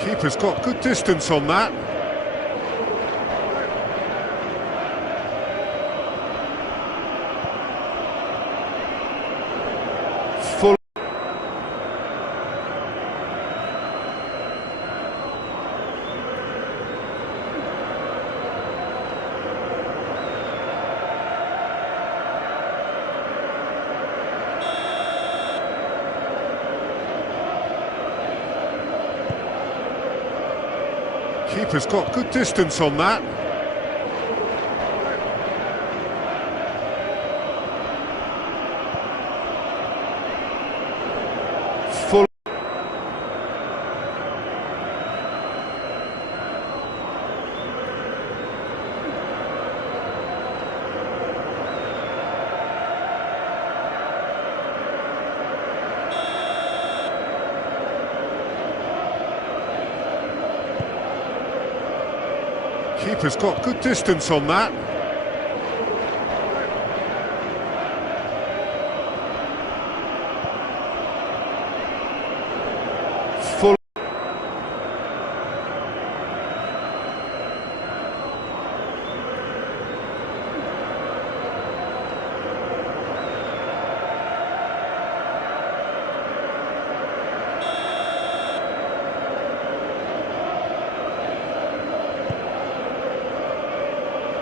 Keeper's got good distance on that. Full. Keeper's got good distance on that. Full. Keeper's got good distance on that. Full.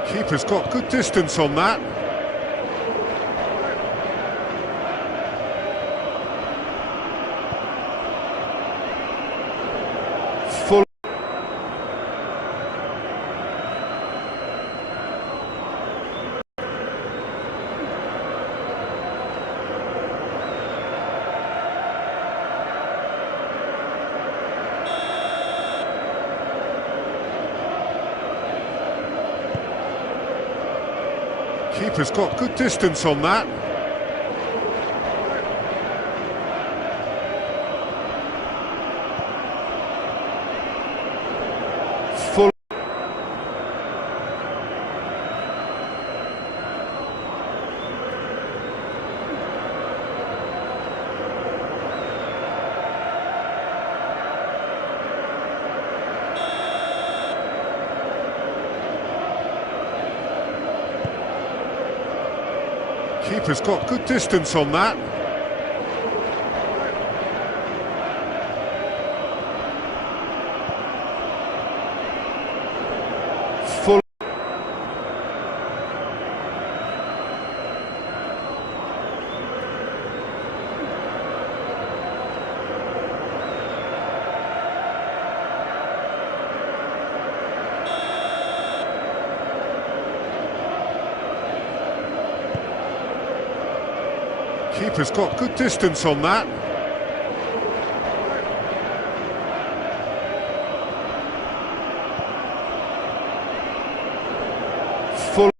Keeper's got good distance on that. Full. Keeper's got good distance on that. Full. Keeper's got good distance on that. Full. Keeper's got good distance on that. Full.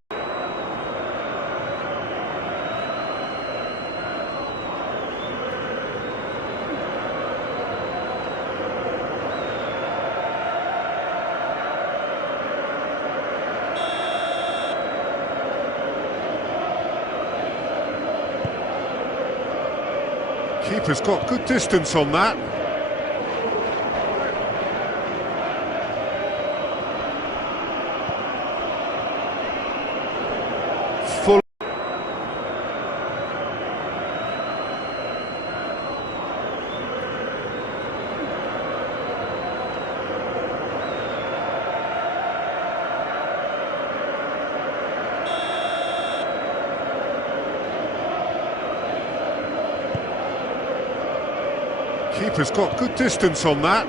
Keeper's got good distance on that. Full. Keeper's got good distance on that.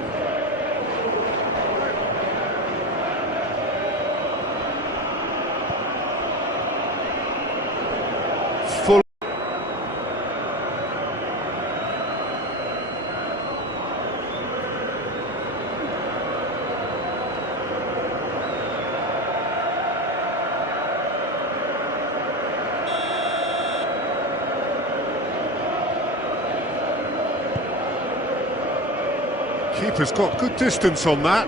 Full. Keeper's got good distance on that.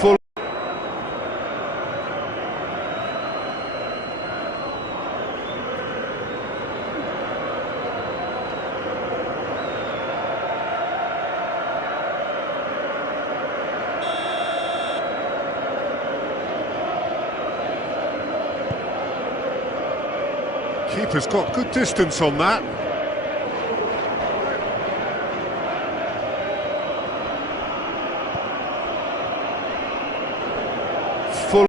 Full. Keeper's got good distance on that. Full.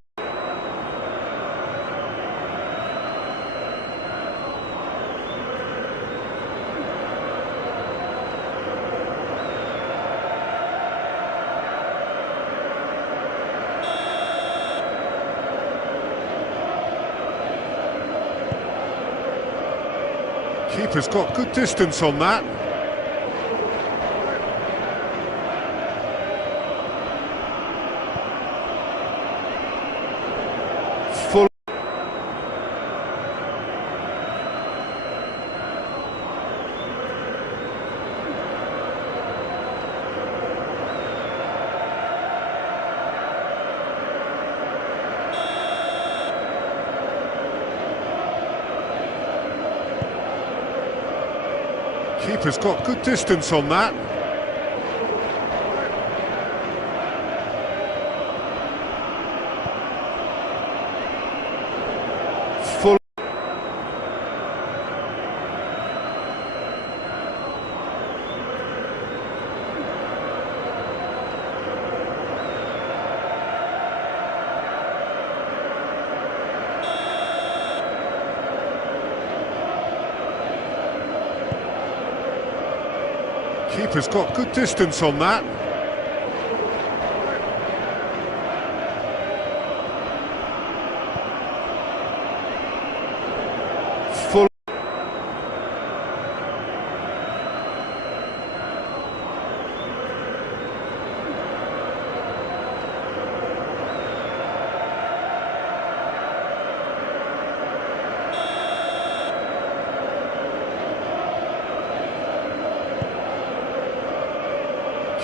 Keeper's got good distance on that. Full. Keeper's got good distance on that. Full. Keeper's got good distance on that. Full.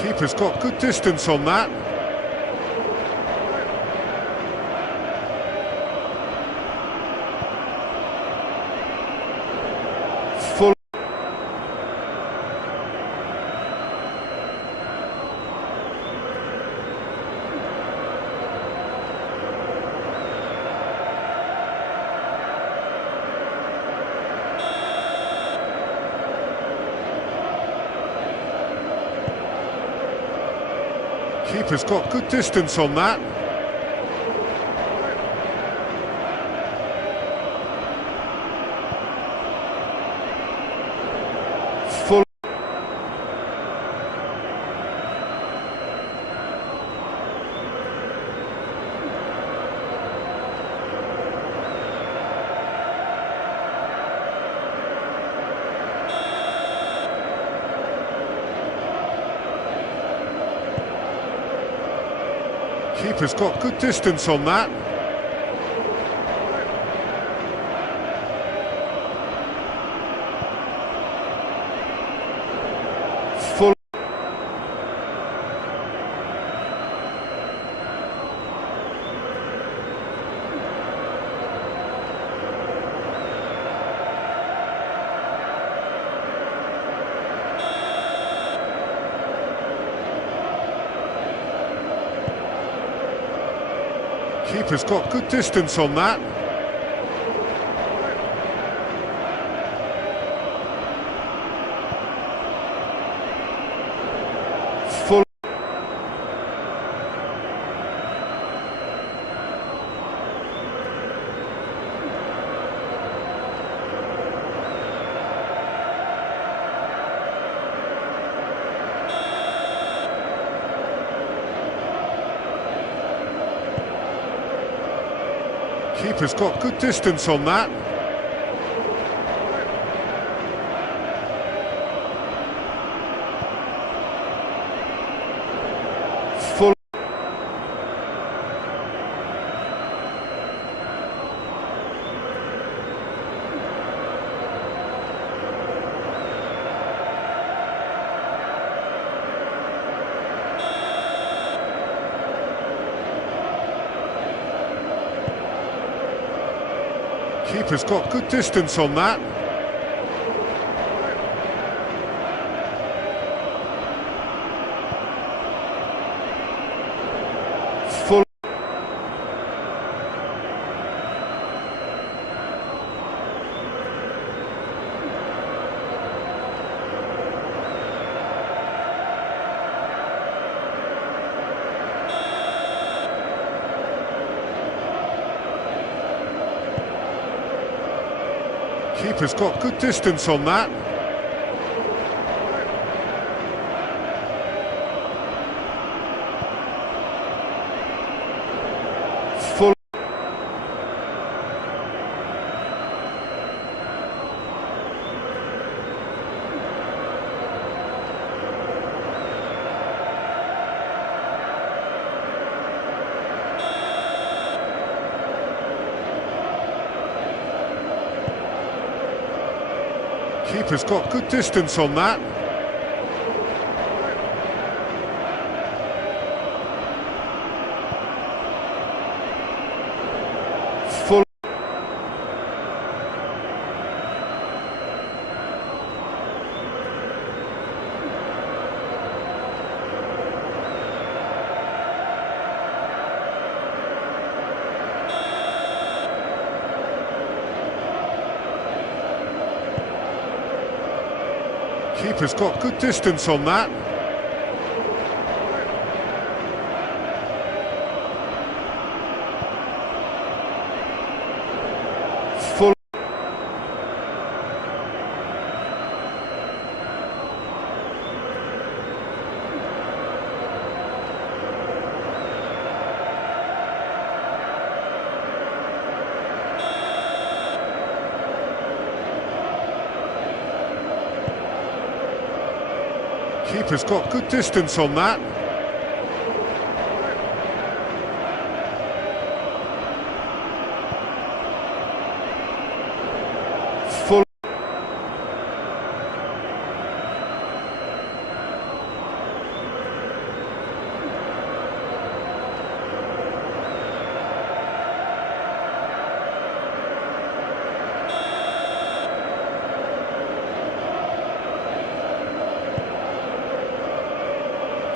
Keeper's got good distance on that. Full. Keeper's got good distance on that. Full. Keeper's got good distance on that. Full. Keeper's got good distance on that. Full. Keeper's got good distance on that. Full. Keeper's got good distance on that. Full. Keeper's got good distance on that. Full. Keeper's got good distance on that. Full. Keeper's got good distance on that. Full. Keeper's got good distance on that. Full.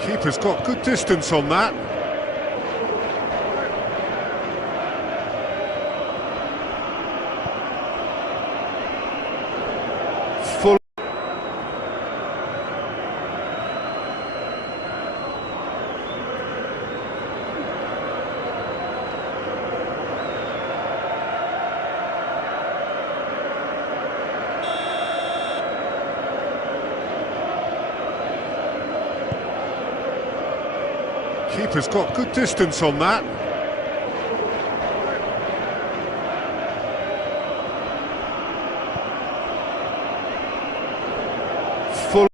Keeper's got good distance on that. Full. Keeper's got good distance on that. Full.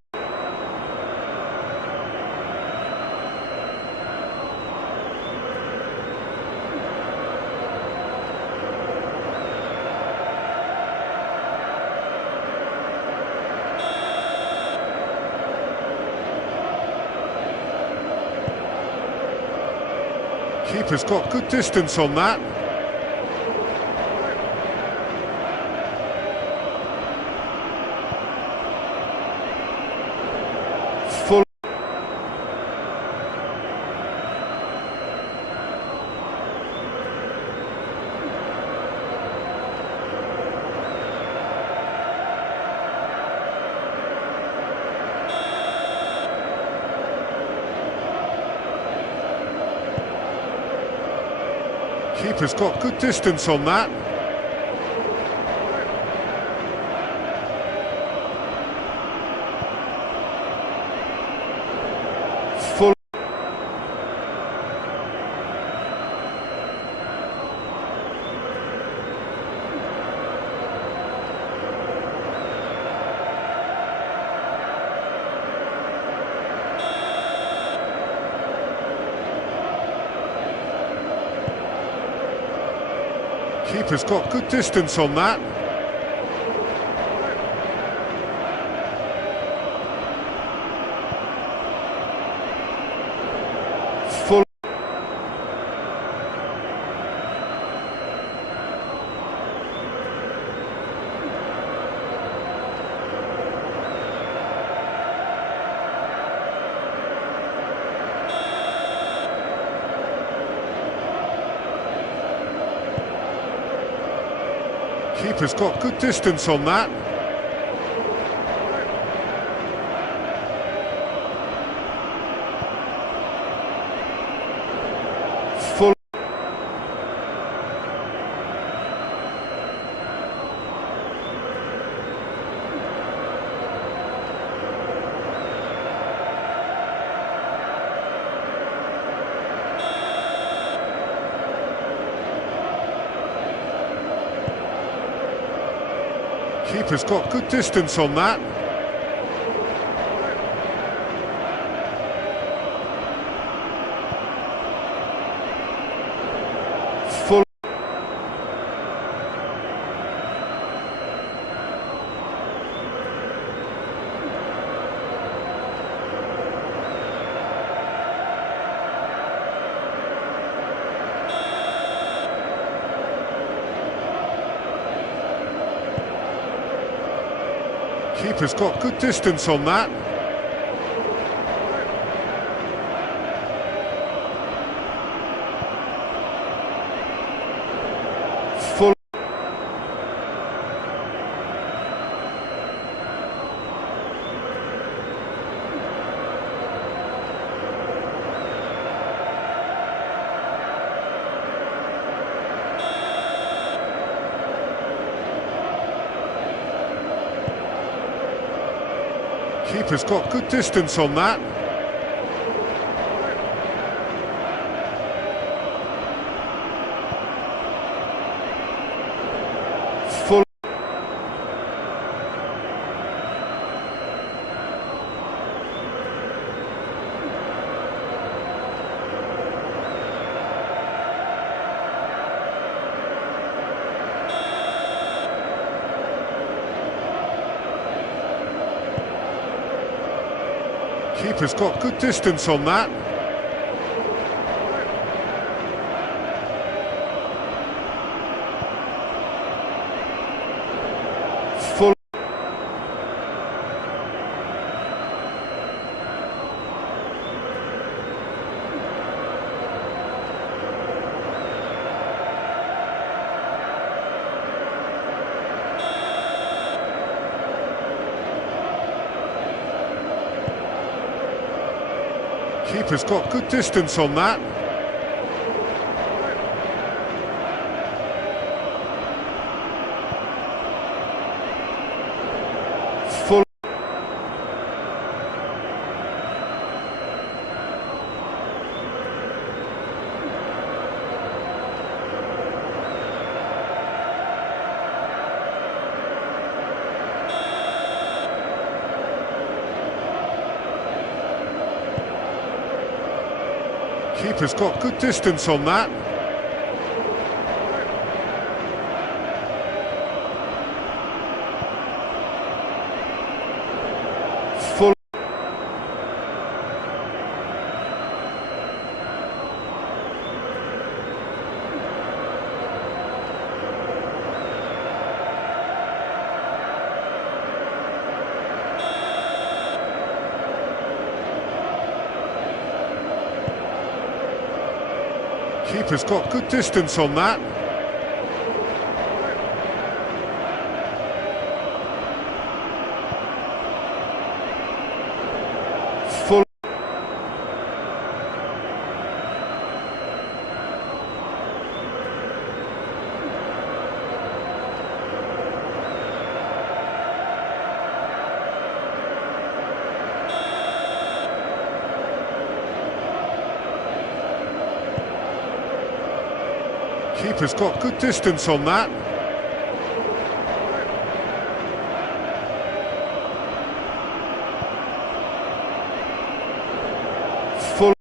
Keeper's got good distance on that. Full. Keeper's got good distance on that. Full. Keeper's got good distance on that. Full. Keeper's got good distance on that. Full. Keeper's got good distance on that. Full. Keeper's got good distance on that. Full. Keeper's got good distance on that. Full. Keeper's got good distance on that. Full. Keeper's got good distance on that. Full. Keeper's got good distance on that. Full. Keeper's got good distance on that. Full. Keeper's got good distance on that. Full.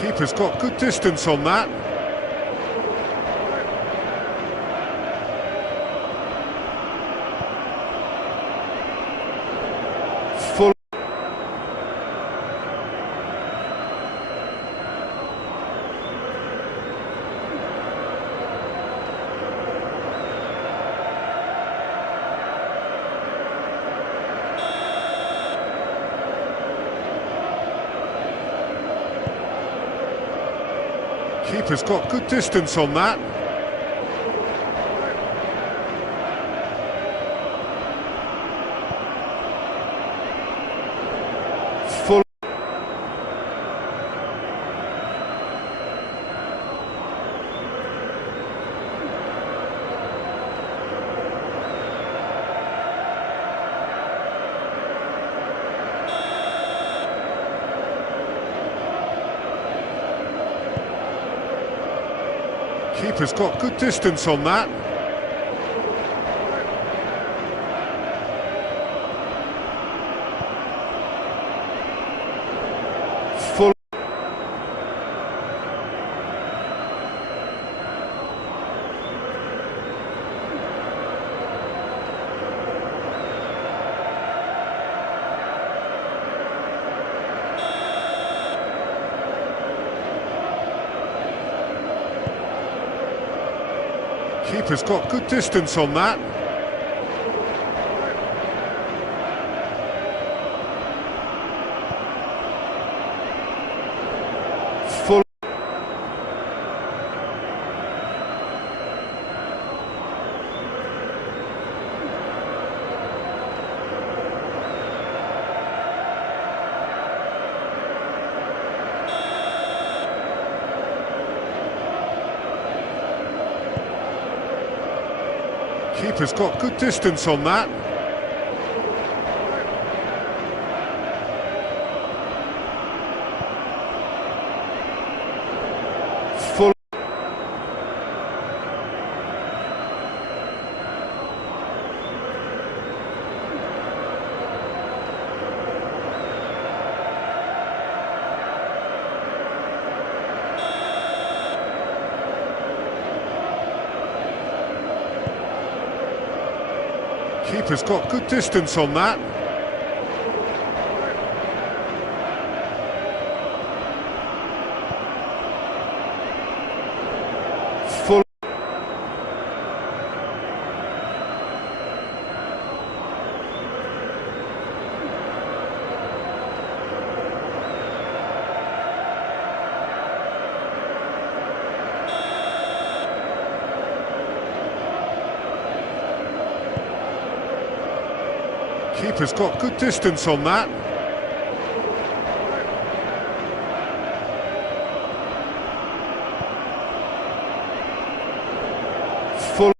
Keeper's got good distance on that. Full. Keeper's got good distance on that. Full. Keeper's got good distance on that. Full. Keeper's got good distance on that. Full. Keeper's got good distance on that. Full. Keeper's got good distance on that. Full. Keeper's got good distance on that. Full.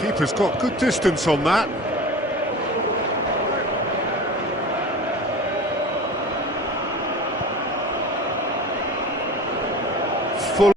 Keeper's got good distance on that. Full.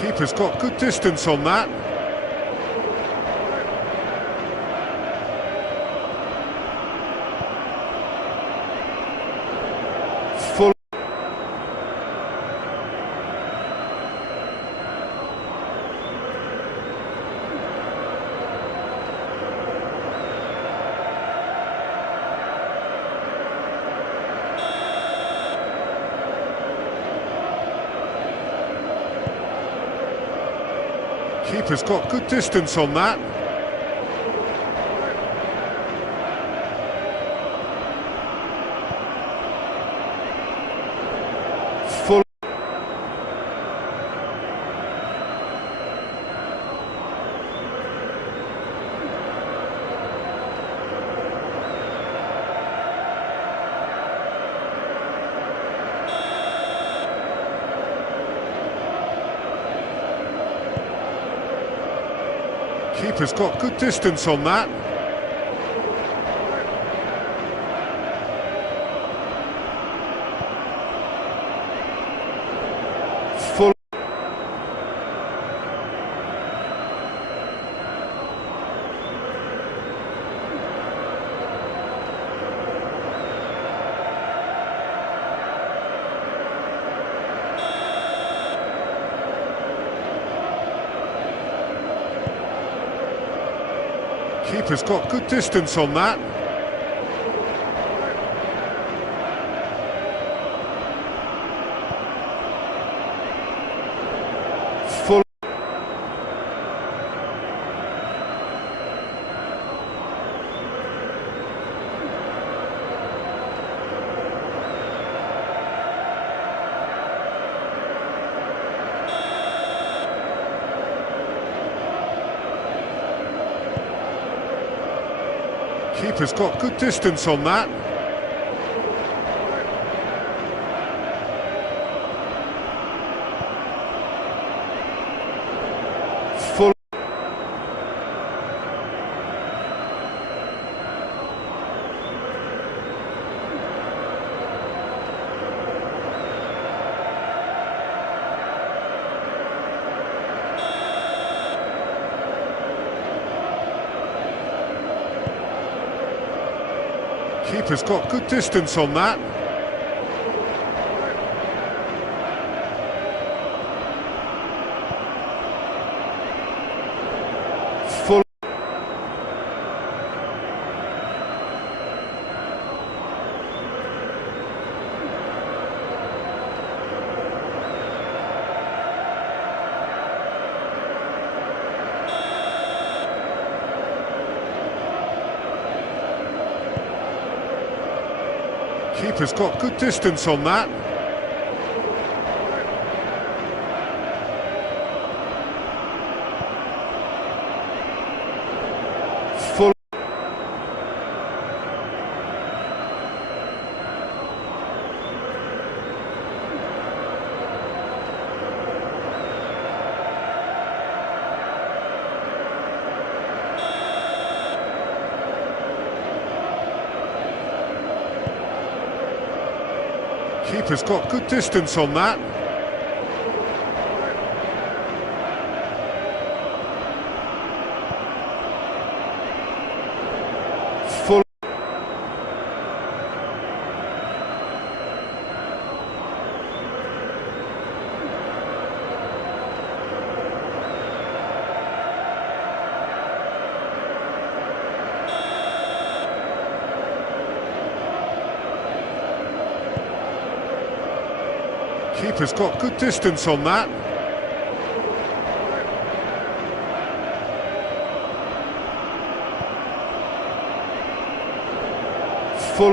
Keeper's got good distance on that. Full. Keeper's got good distance on that. Full. Keeper's got good distance on that. Full. Keeper's got good distance on that. Full. Keeper's got good distance on that. Full. Keeper's got good distance on that. Full. Keeper's got good distance on that. Full. Keeper's got good distance on that. Full. Keeper's got good distance on that. Full.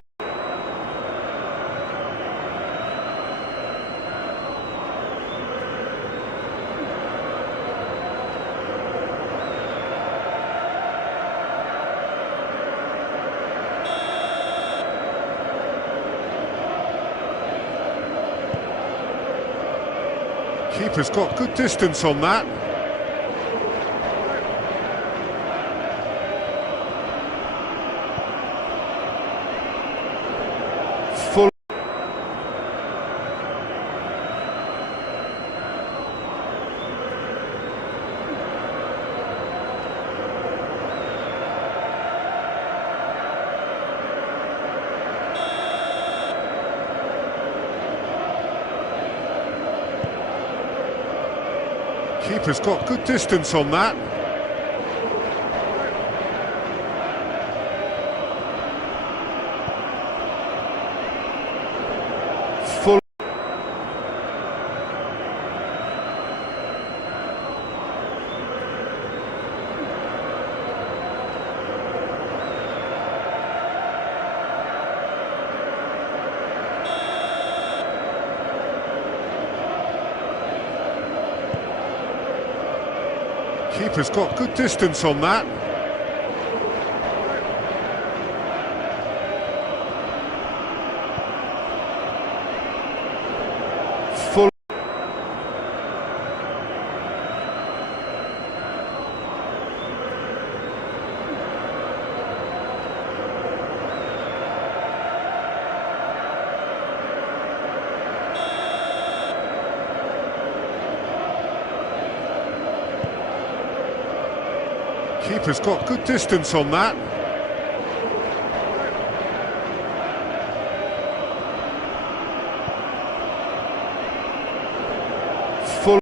Keeper's got good distance on that. Full. Keeper's got good distance on that. Full. Keeper's got good distance on that. Full. Keeper's got good distance on that. Full.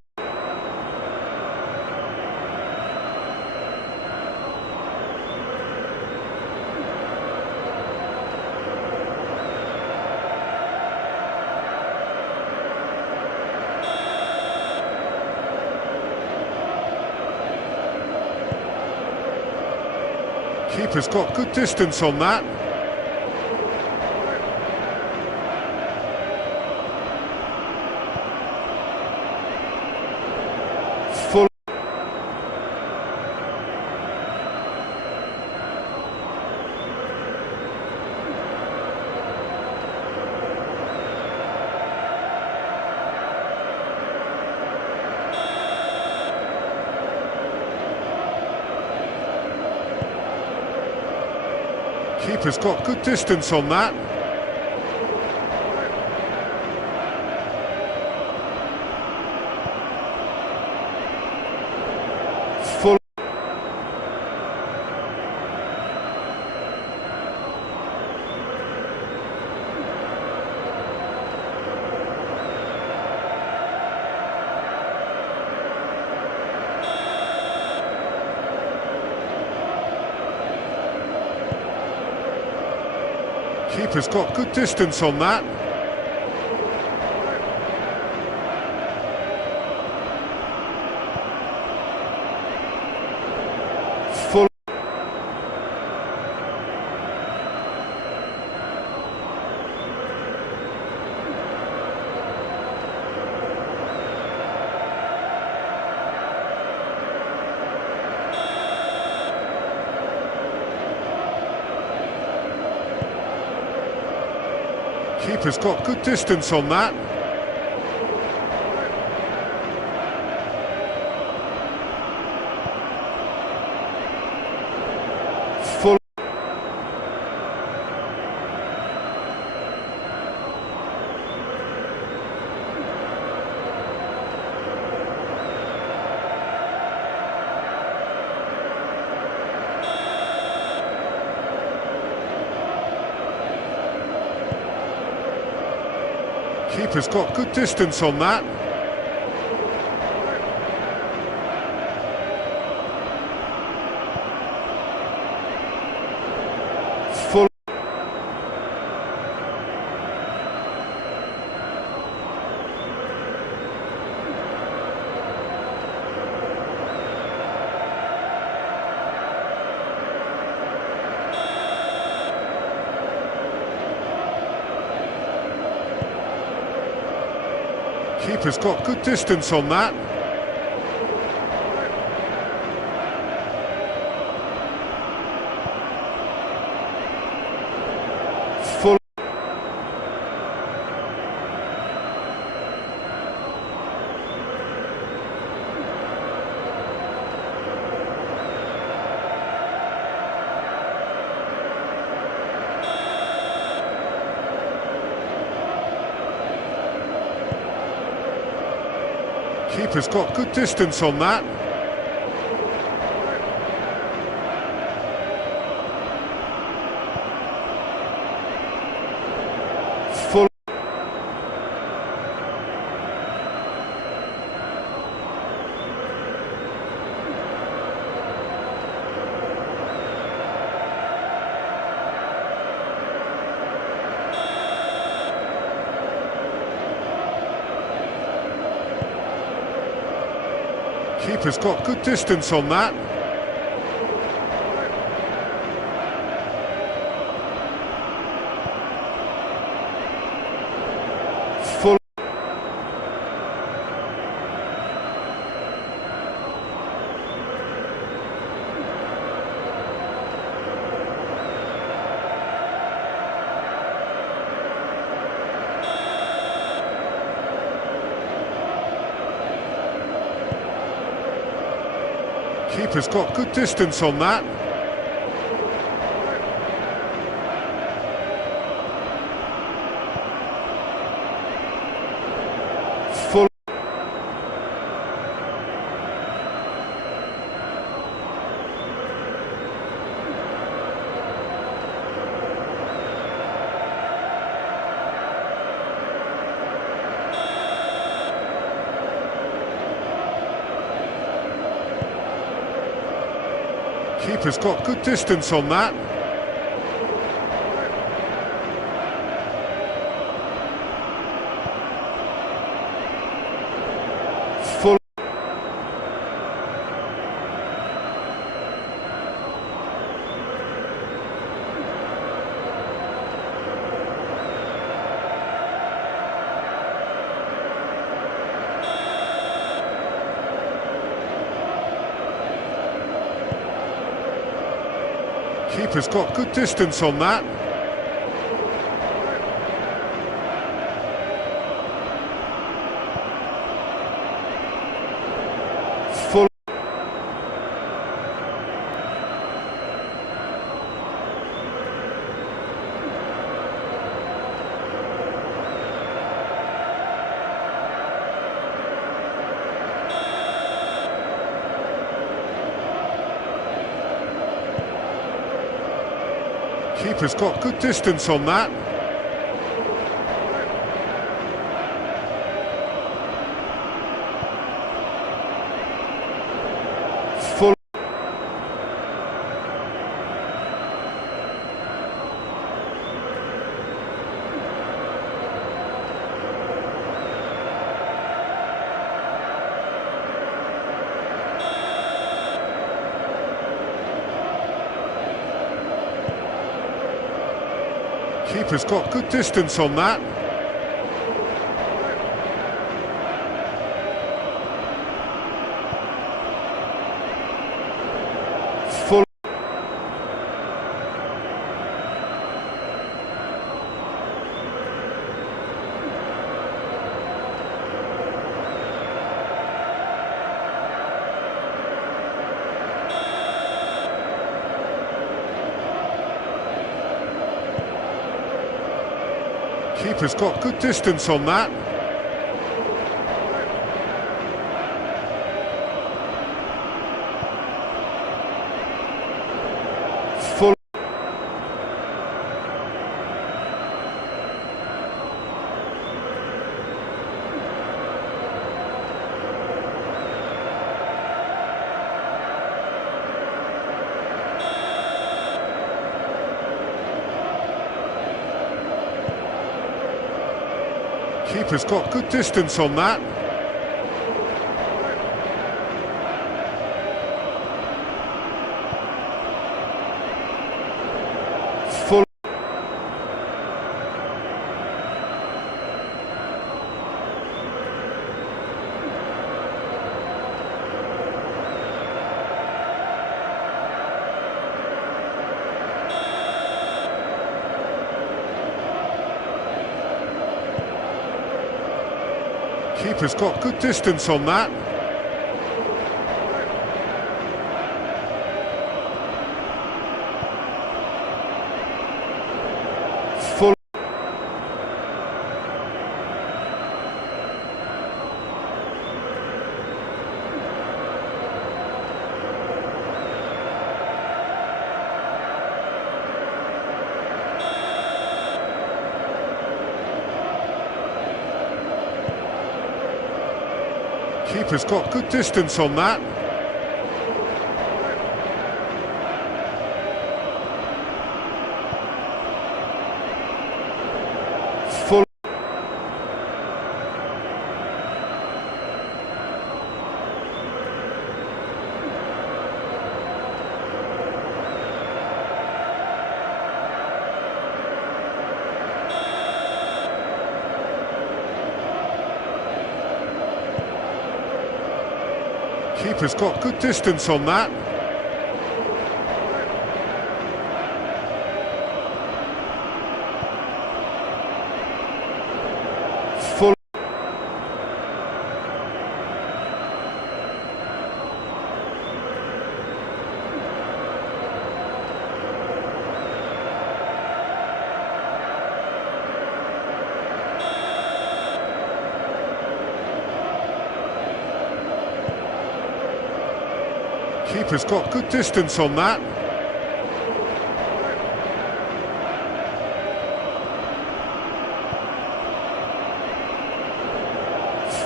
Keeper's got good distance on that. Full. Keeper's got good distance on that. Full. Keeper's got good distance on that. Full. Keeper's got good distance on that. Full. Keeper's got good distance on that. Full. Keeper's got good distance on that. Full. Keeper's got good distance on that. Full. Keeper's got good distance on that. Full. Keeper's got good distance on that. Full. Keeper's got good distance on that. Full. Keeper's got good distance on that. Full. Keeper's got good distance on that. Full. Keeper's got good distance on that. Full. Keeper's got good distance on that. Full. Keeper's got good distance on that. Full. Keeper's got good distance on that. Full. Keeper's got good distance on that. Full. Keeper's got good distance on that. Full. Keeper's got good distance on that.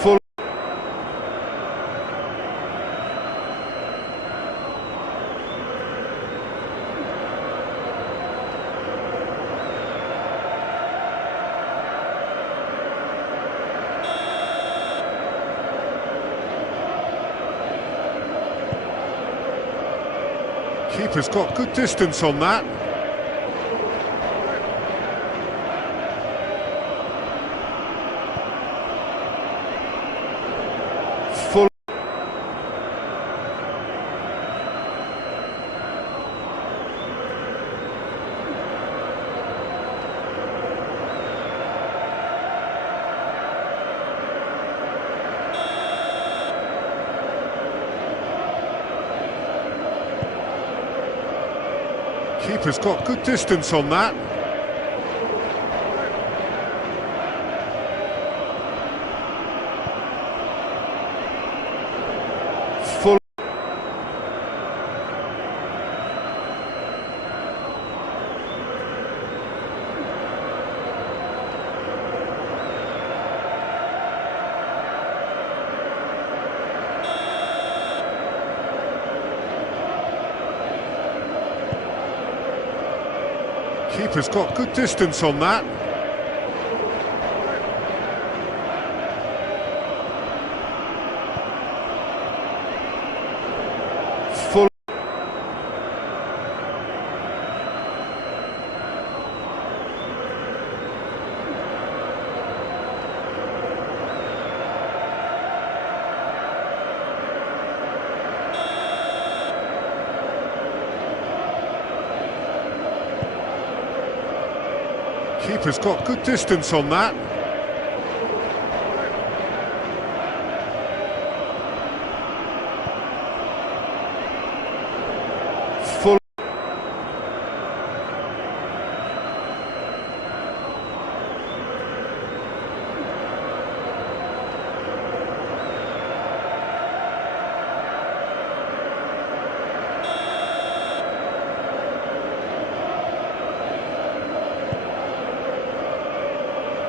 Full. Keeper's got good distance on that. Full. Keeper's got good distance on that. Full. Keeper's got good distance on that. Full. Keeper's got good distance on that. Full.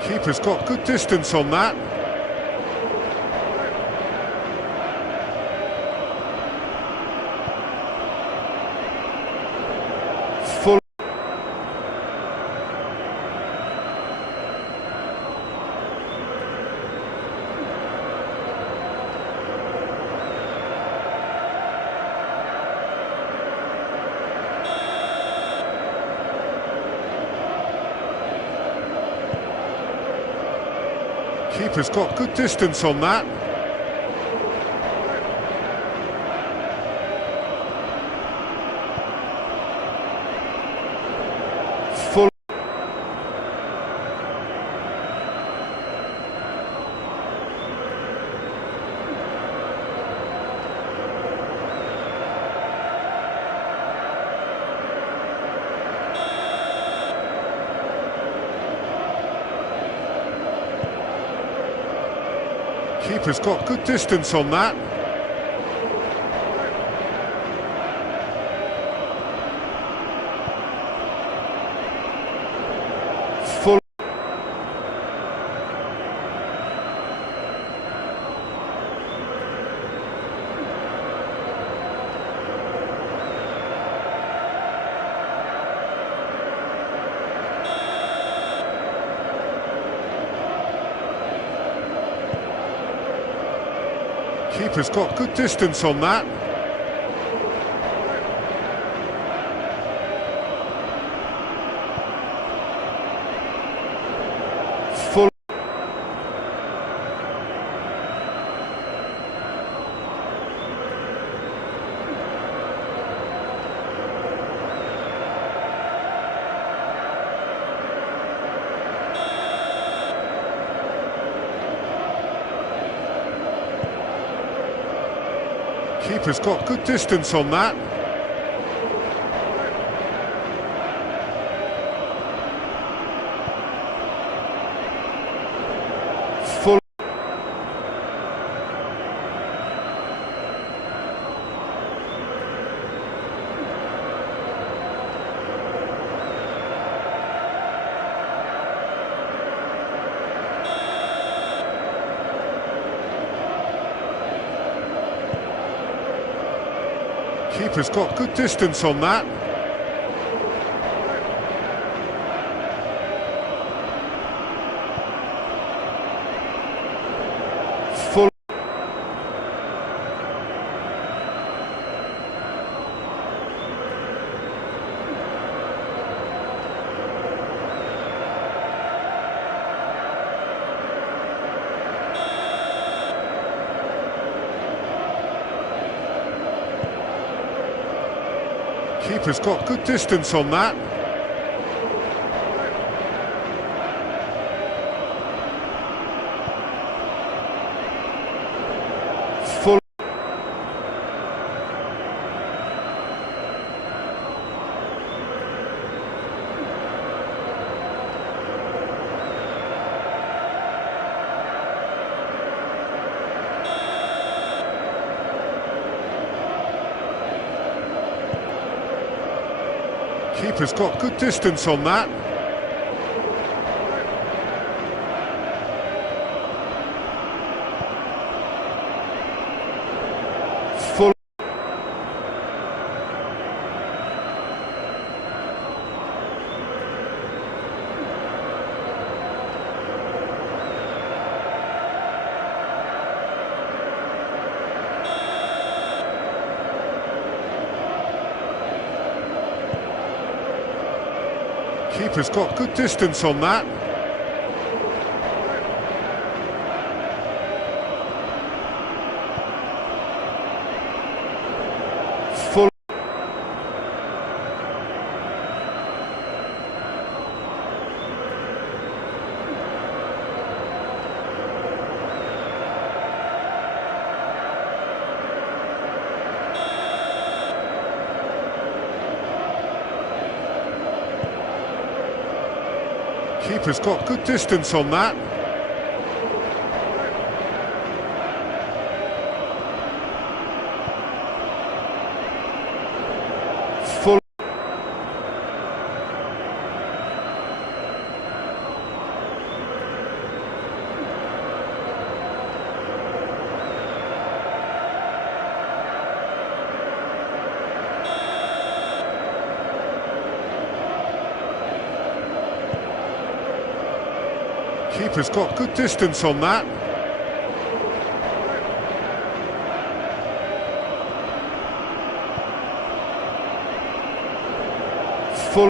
Keeper's got good distance on that. Full. Keeper's got good distance on that. Full. Keeper's got good distance on that. Full. Keeper's got good distance on that. Full. Keeper's got good distance on that. Full. Keeper's got good distance on that. Full. Keeper's got good distance on that. Full. Keeper's got good distance on that. Full. Keeper's got good distance on that. Full. Keeper's got good distance on that. Full. Keeper's got good distance on that. Full.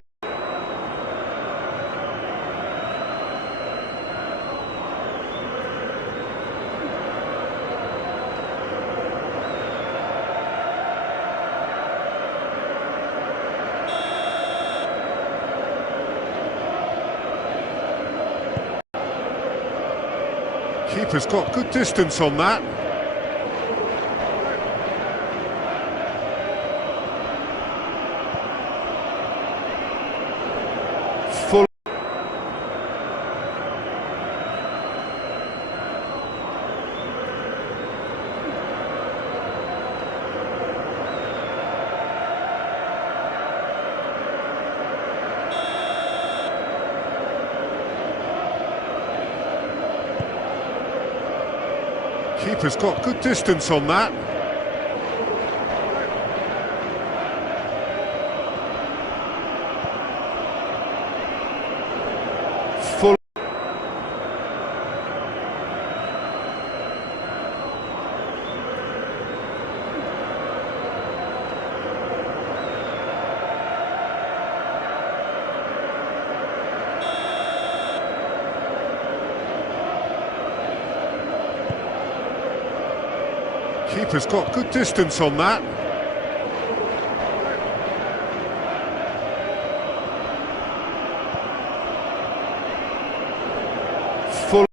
Keeper's got good distance on that. Full. Keeper's got good distance on that. Full. Keeper's got good distance on that. Full.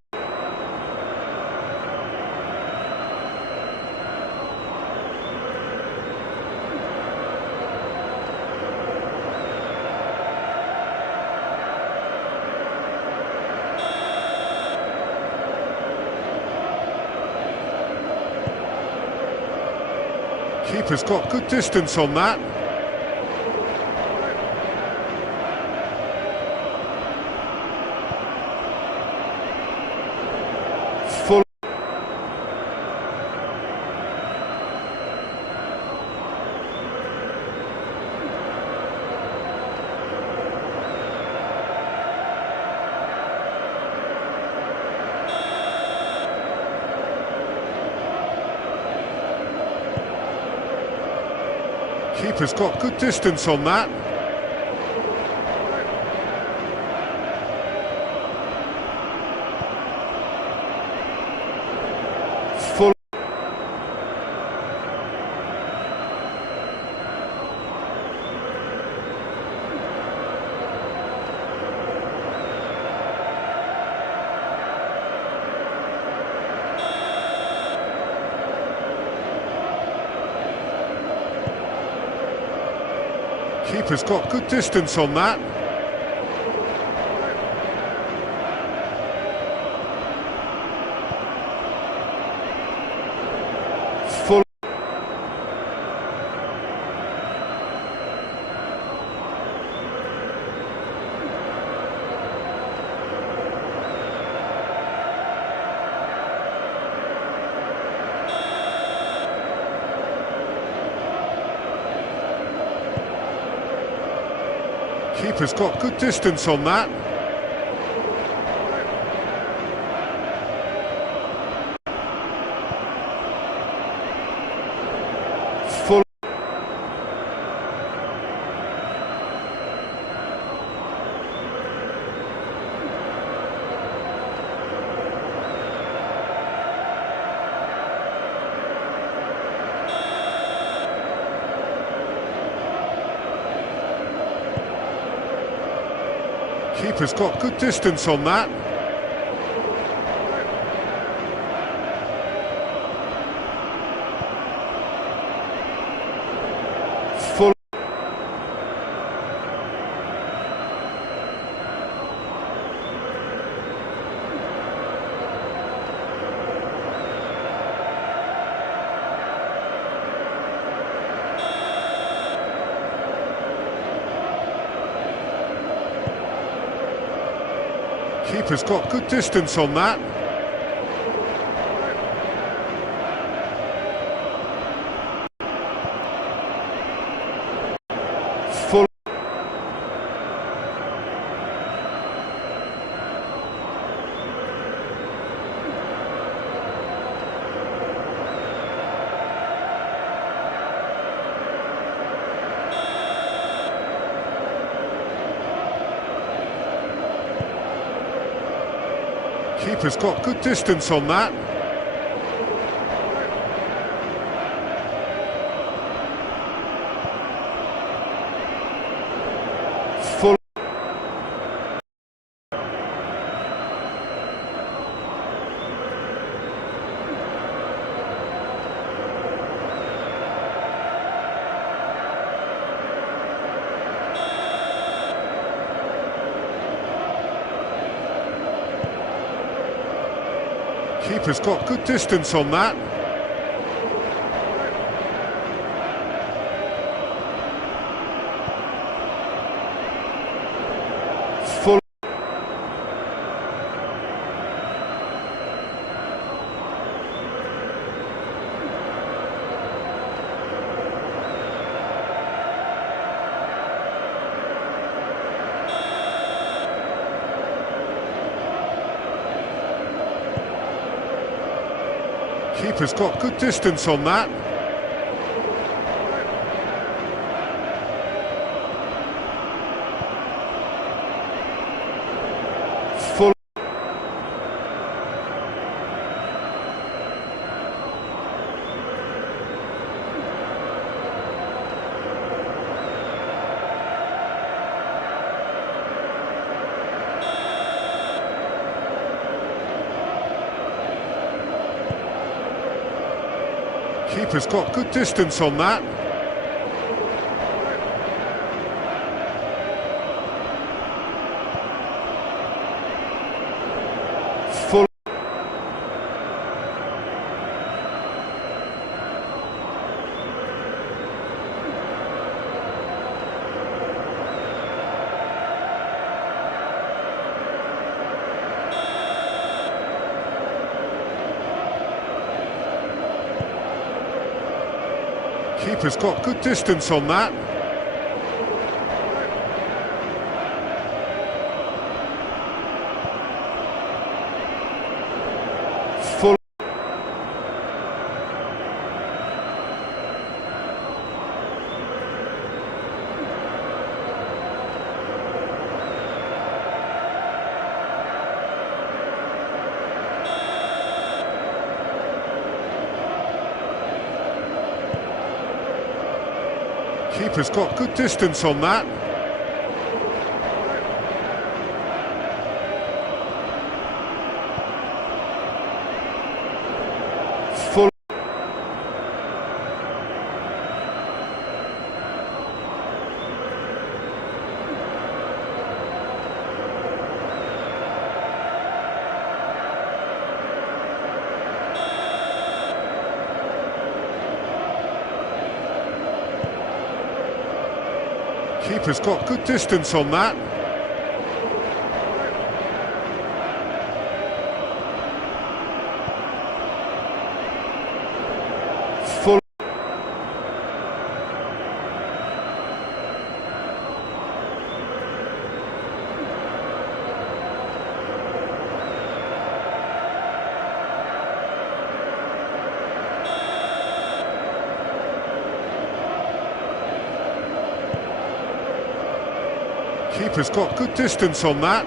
Keeper's got good distance on that. Full. Keeper's got good distance on that. Full. Keeper's got good distance on that. Full. Keeper's got good distance on that. Full. Keeper's got good distance on that. Full. Keeper's got good distance on that. Full. Keeper's got good distance on that. Full. Keeper's got good distance on that. Full. Keeper's got good distance on that. Full. Keeper's got good distance on that. Full. Keeper's got good distance on that. Full. Keeper's got good distance on that. Full. Keeper's got good distance on that. Full. Keeper's got good distance on that.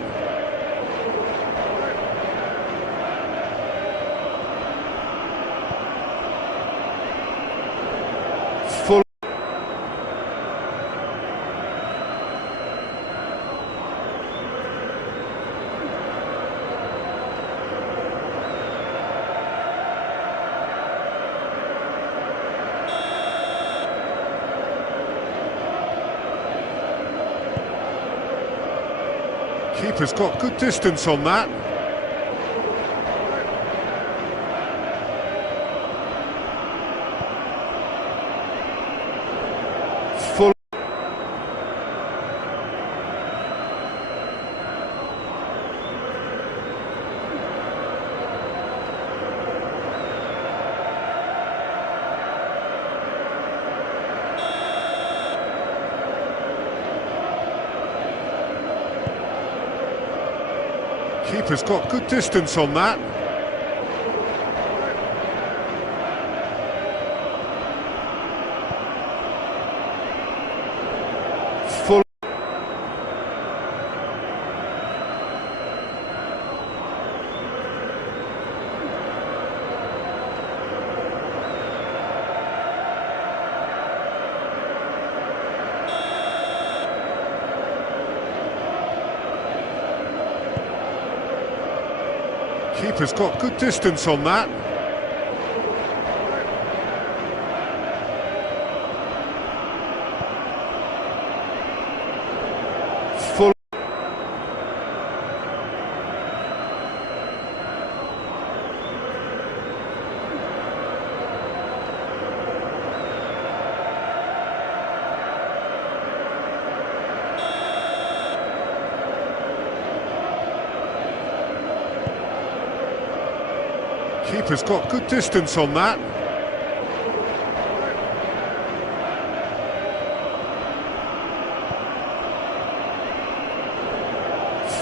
Full. Keeper's got good distance on that. Full. Keeper's got good distance on that. Full. Keeper's got good distance on that. Full. Keeper's got good distance on that.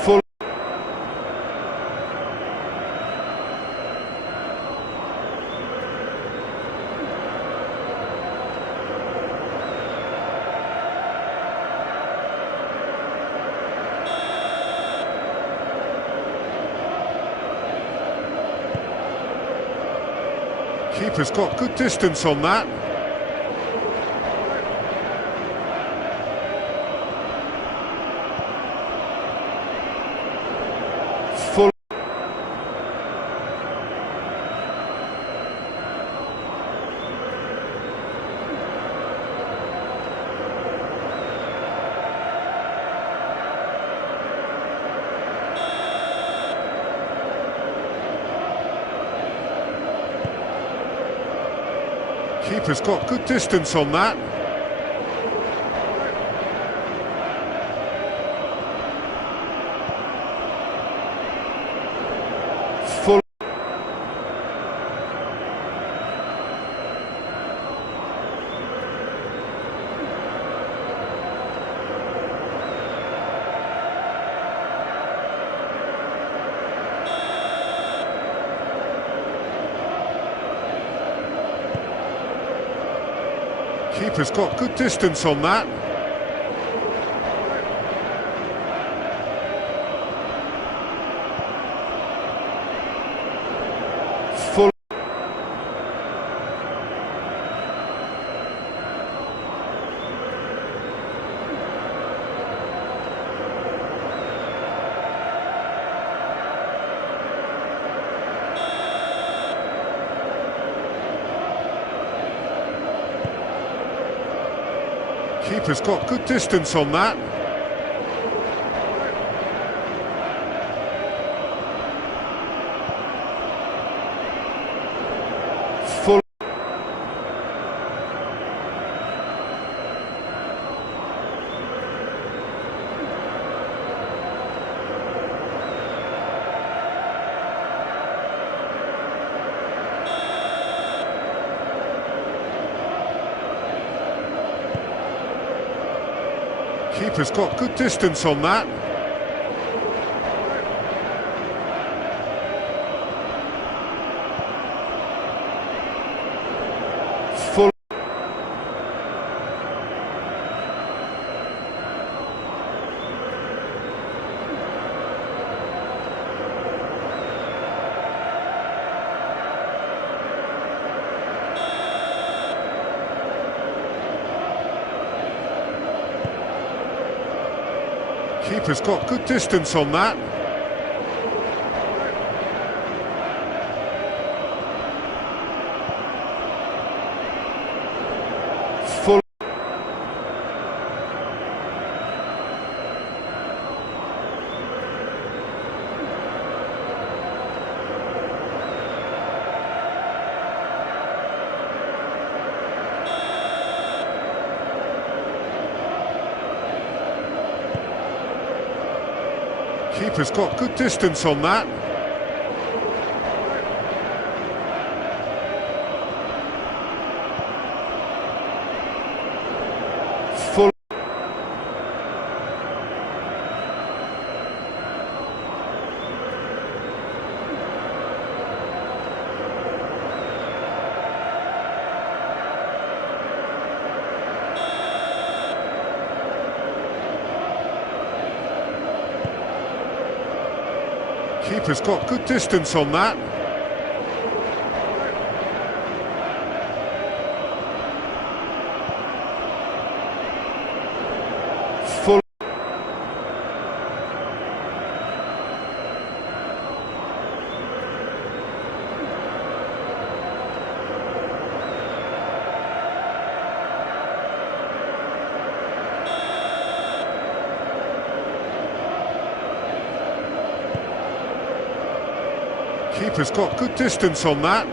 Full. Keeper's got good distance on that. Full. Keeper's got good distance on that. Full. Keeper's got good distance on that. Full. Keeper's got good distance on that. Full. Keeper's got good distance on that. Full. Keeper's got good distance on that. Full. Keeper's got good distance on that. Full. Keeper's got good distance on that. Full. Keeper's got good distance on that.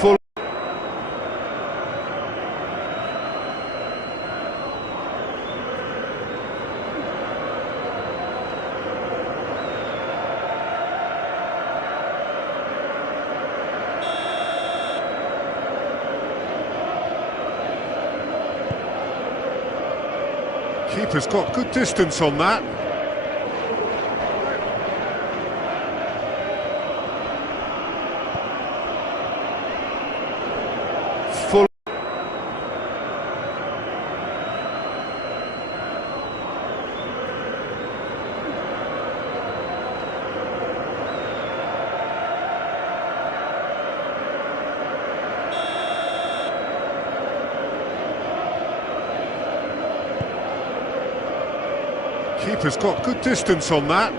Full. Keeper's got good distance on that. Full. Keeper's got good distance on that.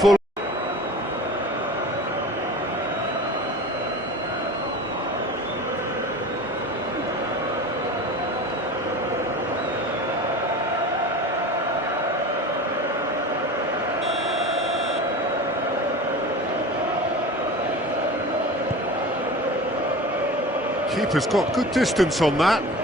Full. Keeper's got good distance on that.